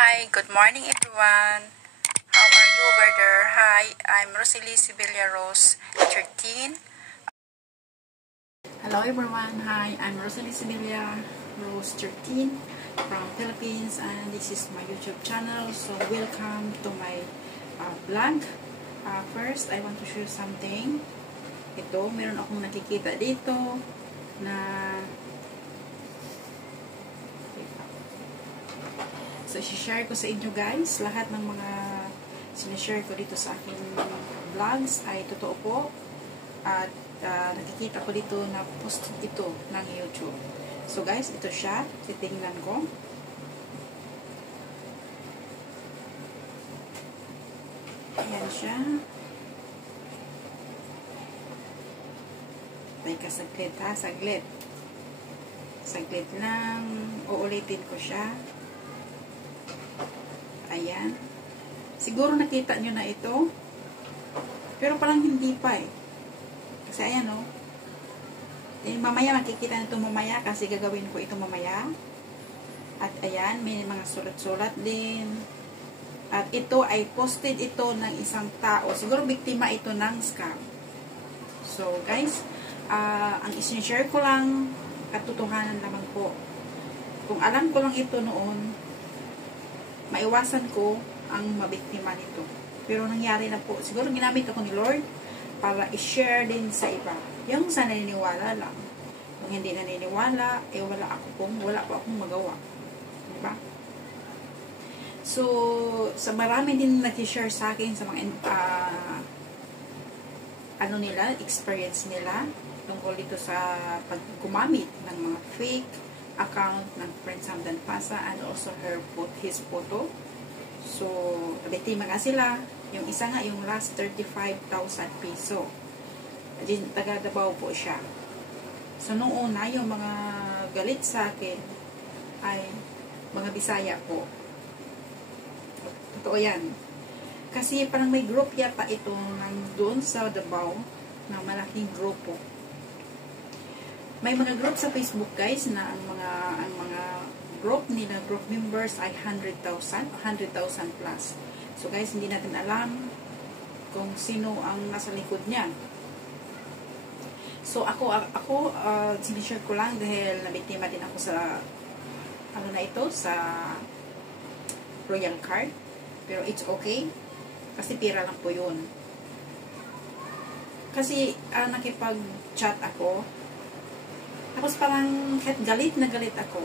Hi, good morning everyone. How are you over there? Hi, I'm Rosalie Sibilia Rose, 13. Hello everyone. Hi, I'm Rosalie Sibilia Rose, 13 from Philippines, and this is my YouTube channel. So welcome to my vlog. First, I want to share something. Ito, meron akong nakikita dito na so, share ko sa inyo guys, lahat ng mga sinishare ko dito sa aking vlogs ay totoo po. At nakikita ko dito na post ito ng YouTube. So guys, ito siya. Titingnan ko. Ayan siya. Teka, saglit ha, saglit. Saglit lang. Uulitin ko siya. Ayan. Siguro nakita nyo na ito. Pero parang hindi pa eh. Kasi ayan o. Mamaya makikita nito mamaya kasi gagawin ko ito mamaya. At ayan, may mga sulat-sulat din. At ito ay posted ito ng isang tao. Siguro biktima ito ng scam. So guys, ang isinishare ko lang katotohanan lamang po. Kung alam ko lang ito noon, maiwasan ko ang mabiktima nito. Pero nangyari na po. Siguro ginamit ako ni Lord para i-share din sa iba. Yung sa naniniwala lang. Kung hindi naniniwala, eh wala pa akong magawa. Diba? So, sa marami din nag-share sa akin sa mga experience nila tungkol dito sa pag-gumamit ng mga fake account ng Friend Sam Danpasa and also his photo. So, nabiktima nga sila. Yung isa nga, yung last 35,000 peso. Taga Davao po siya. So, nung una, yung mga galit sa akin ay mga Bisaya po. Totoo yan. Kasi parang may group yata ito doon sa Davao na malaking grupo. May mga group sa Facebook guys na ang mga group nila, group members ay 100,000 plus. So guys, hindi natin alam kung sino ang nasa likod niyan. So ako sinishare ko lang dahil nabiktima din ako sa sa Royal Card. Pero it's okay kasi pira lang po yun. Kasi nakipag-chat ako. Tapos parang kahit galit na galit ako.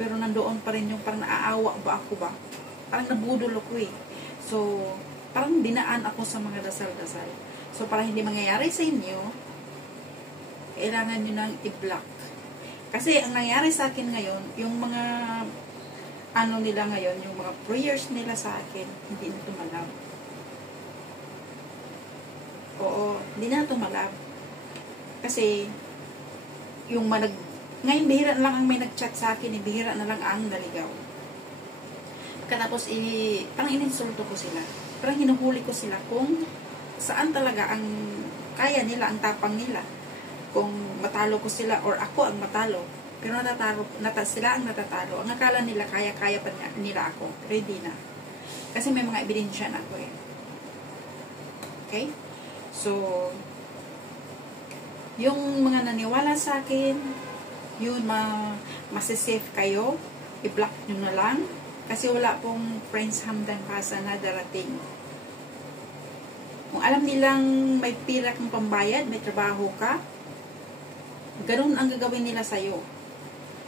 Pero nandoon pa rin yung parang naaawa ba ako ba? Parang nabudol ako eh. So, parang dinaan ako sa mga dasal-dasal. So, para hindi mangyayari sa inyo, kailangan nyo nang i-block. Kasi ang nangyari sa akin ngayon, yung mga nila ngayon, yung mga prayers nila sa akin, hindi na tumalab. Oo, hindi na tumalab. Kasi, yung ngayon bihira na lang ang may nag-chat sa akin, bihira na lang ang naligaw. Katapos parang ininsulto ko sila. Parang hinuhuli ko sila kung saan talaga ang kaya nila, ang tapang nila. Kung matalo ko sila or ako ang matalo. Pero sila ang natatalo. Ang akala nila kaya pa nila ako. Pero hindi na. Kasi may mga ebidensya na ako eh. Okay? So, yung mga naniwala sa akin, yun, masisafe kayo, i-block nyo na lang, kasi wala pong Friend Sam Danpasa na darating. Kung alam nilang may pira kang pambayad, may trabaho ka, ganun ang gagawin nila sa'yo.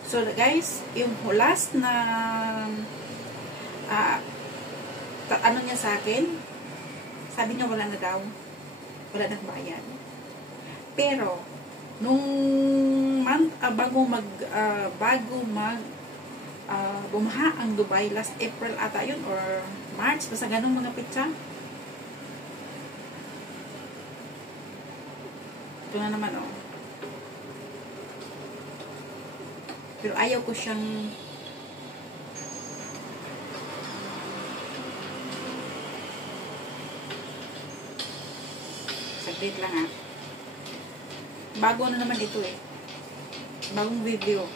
So guys, yung last na niya sa akin, sabi niya wala na daw, wala na bayad. Pero, nung bago bumaha ang Dubai, last April ata yun, or March, basta ganun mga pitsa. Ito na naman, oh. Pero ayaw ko siyang saglit lang ha. Bago na naman ito eh. Bagong video.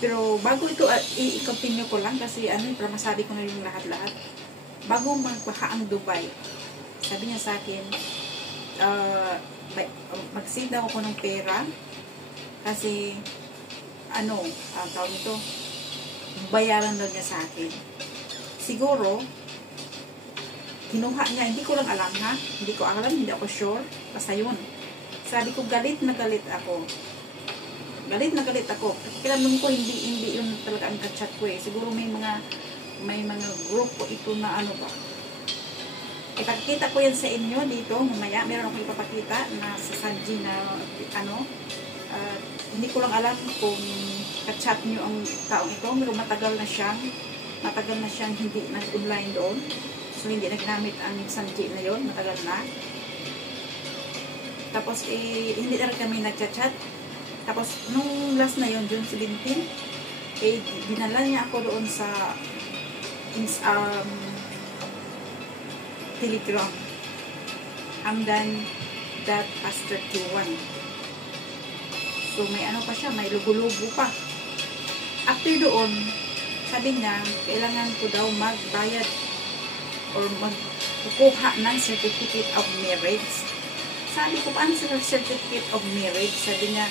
Pero bago ito, i-continue ko lang kasi para masabi ko na yung lahat-lahat. Bago magpaha ang Dubai, sabi niya sa akin, mag-save daw ako ng pera kasi tawag ito, bayaran daw niya sa akin. Siguro, kinuha niya, hindi ko lang alam ha, hindi ko alam, hindi ako sure, basta yun. Sabi ko, galit na galit ako. Galit na galit ako. Pakiramdam ko, hindi yun talaga ang kachat ko eh. Siguro may mga group ko ito na ba. Ipakikita ko yan sa inyo dito, mamaya, meron akong ipapakita na sa Sanji na hindi ko lang alam kung kachat nyo ang taong ito, pero matagal na siyang hindi nag-online doon. So, hindi nagnamit ang Sanji na yon, matagal na. Tapos, hindi na rin kami nagchat-chat. Tapos, nung last na yon, June 17, dinala niya ako doon sa Telegram. Hamdan that Pastor Q1. So, may pa siya, may lugo-lugo pa. After doon, sabi niya, kailangan ko daw magbayad or magkukuha ng certificate of marriage. Sabi ko, paano sa certificate of marriage? Sabi niya,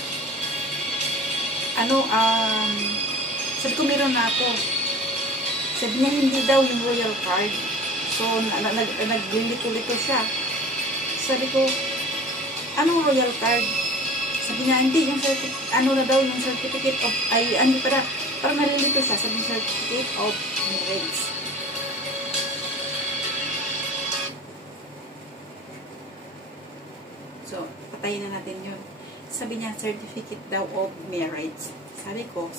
sabi ko, meron na ako. Sabi niya, hindi daw yung royal card. So, naglilito-lito siya. Sabi ko, anong royal card? Sabi niya, hindi, yung yung certificate of, parang nalilito siya. Sabi niya, certificate of marriage. So, patayin na natin yun. Sabi niya, certificate daw of marriage. Sabi ko,